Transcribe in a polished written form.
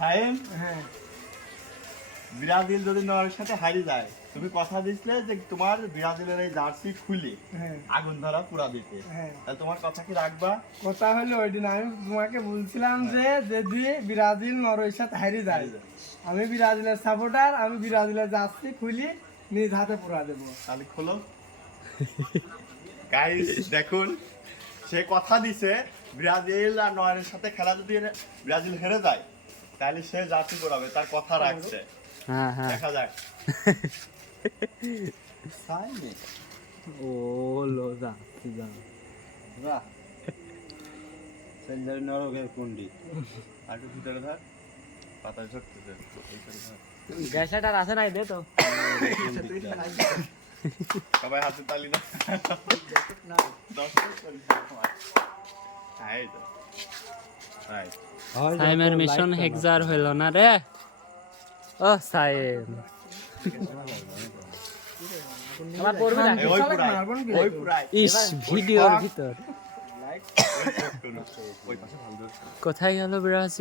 সাইম, হ্যাঁ ব্রাজিল যদি নরওয়ের সাথে হারিয়ে যায়, তুমি কথা দিছিলে যে তোমার ব্রাজিলের এই জার্সি খুলে হ্যাঁ আগুন ধরা পুরা দিতে, হ্যাঁ তাহলে তোমার কথা কি রাখবা? কথা হলো ওই দিন আমি তোমাকে বলছিলাম যে যদি ব্রাজিল নরওয়ের সাথে হারিয়ে যায়, আমি ব্রাজিলের সাপোর্টার, আমি ব্রাজিলের জার্সি খুলি নিজ হাতে পুরা দেবো। তাহলে খোলো গাইস, দেখুন সে কথা দিছে ব্রাজিল আর নরওয়ের সাথে খেলা যদি ব্রাজিল হেরে যায় তাহলে সে জার্সি পরাবে, তার কথা রাখছে। হ্যাঁ হ্যাঁ দেখা যাক। সাইনে ও লো যা যা বাহ সেন্টার নরকের কুন্ডি আগে ভিতরে ধর, পাতা ঝরতেছে এইখানে ধর। গ্যাসটা আছে নাই দে তো সবাই হাতে তালি দাও। দর্শক চলছে আমার। হ্যাঁ, এই তো। Right. সাইমের মিশন হেক্সার হইল না রে ও সাইম আমার পড়বে না এই ওই পুরাই, ওই পুরাই। ইস ভিডিওর ভিতর ওই পাশে ভালো ধরছে। কোথায় গেল ব্রাজিল